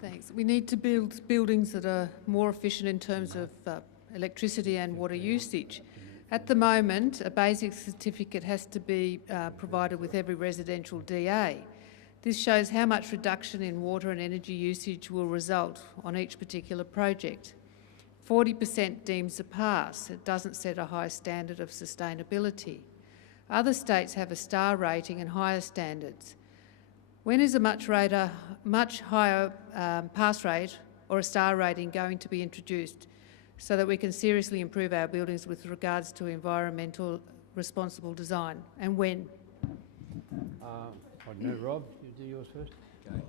Thanks. We need to build buildings that are more efficient in terms of electricity and water usage. At the moment, a BASIX certificate has to be provided with every residential DA. This shows how much reduction in water and energy usage will result on each particular project. 40% deems a pass. It doesn't set a high standard of sustainability. Other states have a star rating and higher standards. When is a much higher pass rate or a star rating going to be introduced so that we can seriously improve our buildings with regards to environmental responsible design, and when? I don't know, Rob, you do yours first. Okay.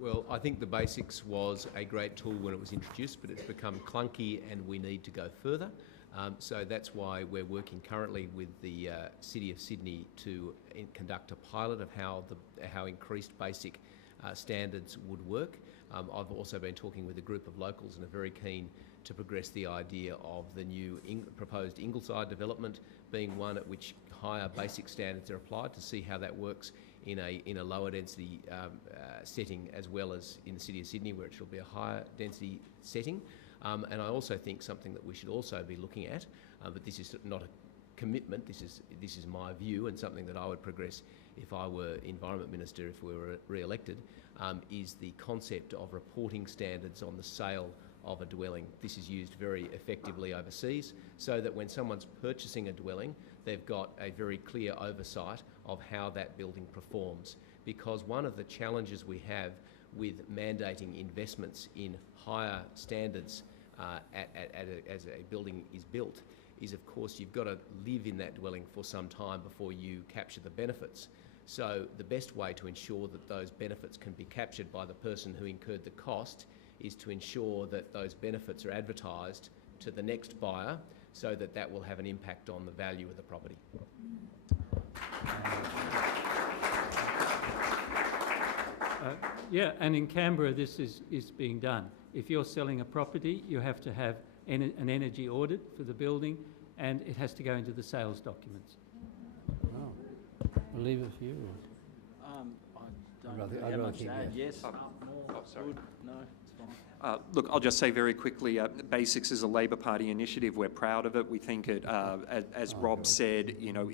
Well, I think the BASIX was a great tool when it was introduced, but it's become clunky and we need to go further. So that's why we're working currently with the City of Sydney to conduct a pilot of how increased basic standards would work. I've also been talking with a group of locals and are very keen to progress the idea of the new proposed Ingleside development being one at which higher basic standards are applied, to see how that works in a lower density setting, as well as in the City of Sydney, where it will be a higher density setting. And I also think something that we should also be looking at, but this is not a commitment, this is my view, and something that I would progress if I were Environment Minister, if we were re-elected, is the concept of reporting standards on the sale of a dwelling. This is used very effectively overseas, so that when someone's purchasing a dwelling, they've got a very clear oversight of how that building performs. Because one of the challenges we have with mandating investments in higher standards as a building is built is, of course, you've got to live in that dwelling for some time before you capture the benefits. So the best way to ensure that those benefits can be captured by the person who incurred the cost is to ensure that those benefits are advertised to the next buyer, so that that will have an impact on the value of the property. Yeah, and in Canberra this is being done. If you're selling a property, you have to have an energy audit for the building, and it has to go into the sales documents. Oh, I'll leave it for you. I don't really have much to add. Yes, more, sorry. good, no, it's fine. Look, I'll just say very quickly, BASIX is a Labor Party initiative. We're proud of it. We think it, as Rob said, you know,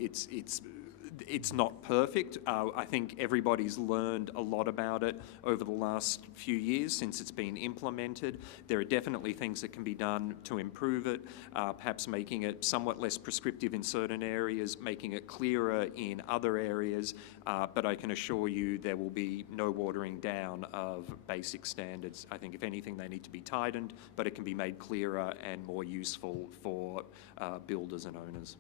it's not perfect. I think everybody's learned a lot about it over the last few years since it's been implemented. There are definitely things that can be done to improve it, perhaps making it somewhat less prescriptive in certain areas, making it clearer in other areas, but I can assure you there will be no watering down of basic standards. I think if anything they need to be tightened, but it can be made clearer and more useful for builders and owners.